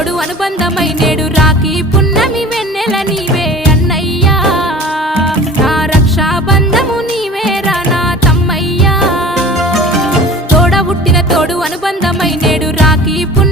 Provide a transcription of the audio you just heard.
తోడు అనుబంధమై నేడు రాఖీ పున్నమి వెన్నెల నీవే అన్నయ్యా నా రక్షాబంధము నీవేరా నా తమ్మయ్యా తోడ పుట్టిన తోడు అనుబంధమై నేడు రాఖీ పున్నమి